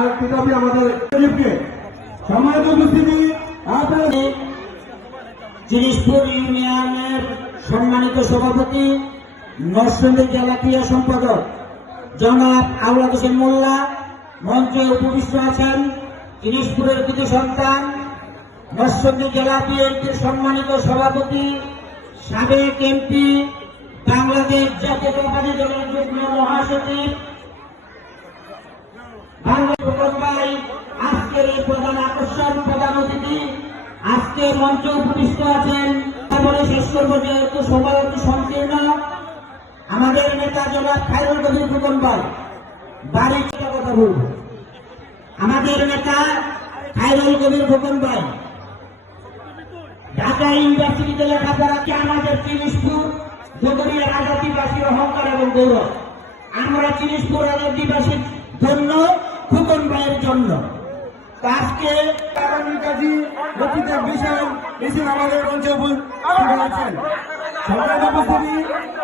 আর ইউনিয়নের সম্মানিত সভাপতি, নরসিংদী জেলা ক্রিয়া সম্পাদক জনাব আউলাদ হোসেন মোল্লা, মঞ্চে উপবিষ্ট আছেন জিনিসপুরের কিছু সন্তান, নরসিংদী জেলা বিএনপির সম্মানিত সভাপতি, সাবেক এমপি, বাংলাদেশ জাতীয় জাতীয়তাবাদী দলের যুগ্ম মহাসচিব আকর্ষণ প্রধান অতিথি, আজকে মঞ্চে উপবিষ্ট আছেন। তারপরে শেষ করব যেহেতু সবার অতি সংকীর্ণ। আমাদের নেতা জনাব খাইরুল কবির ফুকন ভাই বাড়ির কথা বলব। আমাদের নেতা খাইরুল কবির ফুকন ভাই ঢাকা ইউনিভার্সিটিতে লেখাপড়া কি আমাদের তিরিশপুর দুদরিয়ার আজাদিবাসীর অহংকার এবং গৌরব। আমরা তিরিশপুর আজাদিবাসীর জন্য ফুকন ভাইয়ের জন্য। আজকে কারণ কাজী লতিফের বিশাল মিছিল আমাদের মঞ্চে উপস্থিত হয়েছেন সরকার উপস্থিতি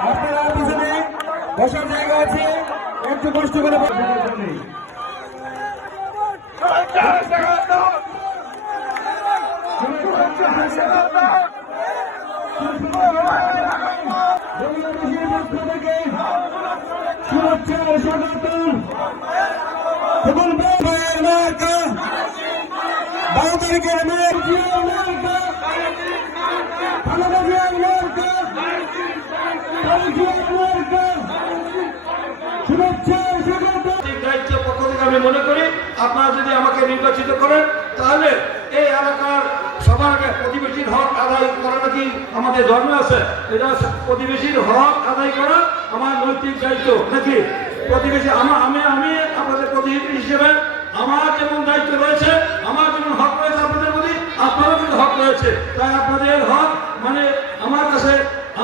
আপনারা পিছনে বসার জায়গা একটু কষ্ট করে পক্ষ থেকে আমি মনে করি, আপনারা যদি আমাকে নির্বাচিত করেন, তাহলে এই এলাকার সবার প্রতিবেশীর হক আদায় করা নাকি আমাদের ধর্মে আছে? এটা প্রতিবেশীর হক আদায় করা আমার নৈতিক দায়িত্ব নাকি? প্রতিবেশী আমার আমি আমি আপনাদের প্রতিনিধি হিসেবে রয়েছে তাই আপনাদের হক মানে আমার কাছে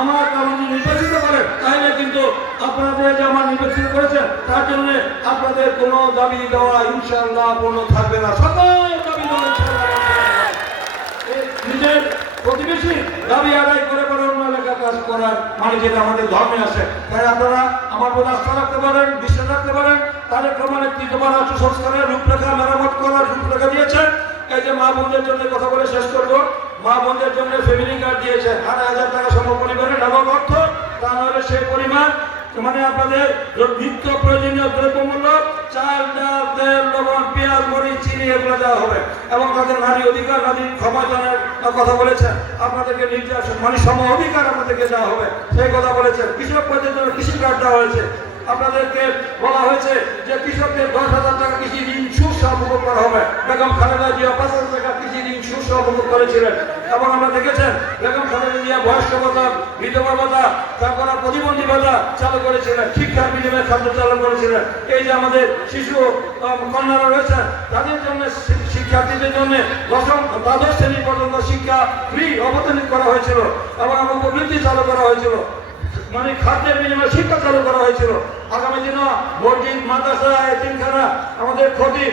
আমার কারণ নির্বাচিত করেন তাহলে কিন্তু আপনাদের যে আমার নির্বাচিত করেছেন, তার জন্য আপনাদের কোনো দাবি দেওয়া ইনশাল্লাহ পূর্ণ থাকবে না। সকল দাবি নিজের প্রতিবেশী দাবি আদায় করে করে অন্য এলাকার কাজ করার মানে যেটা আমাদের ধর্মে আছে, তাই আপনারা আমার প্রতি আস্থা রাখতে পারেন, বিশ্বাস রাখতে পারেন। তাদের রূপরেখা মেরামত করার রূপরেখা দিয়েছেন। এই যে মা বোনদের জন্য কথা বলে শেষ করব। মা বোনদের জন্য ফ্যামিলি কার্ড দিয়েছেন আড়াই হাজার টাকা সম পরিমাণে নগদ অর্থ। তা নাহলে সেই পরিমাণ মানে আপনাদের নিত্য প্রয়োজনীয় দ্রব্যমূল্য, চাল, ডাল, তেল, লবণ, পেঁয়াজ, মরিচ, চিনি এগুলো দেওয়া হবে। এবং তাদের নারী অধিকার, নারী ক্ষমাজনের কথা বলেছেন। আপনাদেরকে নির্যাস মানে সম অধিকার আপনাদেরকে দেওয়া হবে। সেই কথা বলেছেন। কৃষক পদের জন্য কৃষি কার্ড দেওয়া হয়েছে। আপনাদেরকে বলা হয়েছে যে কৃষকদের দশ হাজার টাকা কৃষি ঋণ সুসহ উপভোগ করা হবে। বেগম খালেদা জিয়া পাঁচ হাজার টাকা কৃষি ঋণ সুসহ উপভোগ করেছিলেন। এবং আমরা দেখেছেন বেগম খালেদা জিয়া বয়স্ক ভাতা, বিধবা ভাতা, তারপর প্রতিবন্ধী ভাতা চালু করেছিলেন, শিক্ষার বিনিময়ে খাদ্য চালু করেছিলেন। এই যে আমাদের শিশু কন্যারা রয়েছেন তাদের জন্য শিক্ষার্থীদের জন্য দশম, দ্বাদশ শ্রেণি পর্যন্ত শিক্ষা ফ্রি অবদানিত করা হয়েছিল এবং আমার প্রবৃত্তি চালু করা হয়েছিল। মানে খাদ্যের বিনিময়ে শিক্ষা চালু করা হয়েছিল। আগামী দিনে মসজিদ মাদ্রাসা এতিমখানা আমাদের ক্ষতি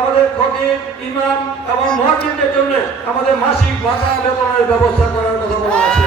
আমাদের ক্ষতি ইমাম এবং মহাজিনদের জন্য আমাদের মাসিক ভাষা বেতনের ব্যবস্থা করার কথা বলা আছে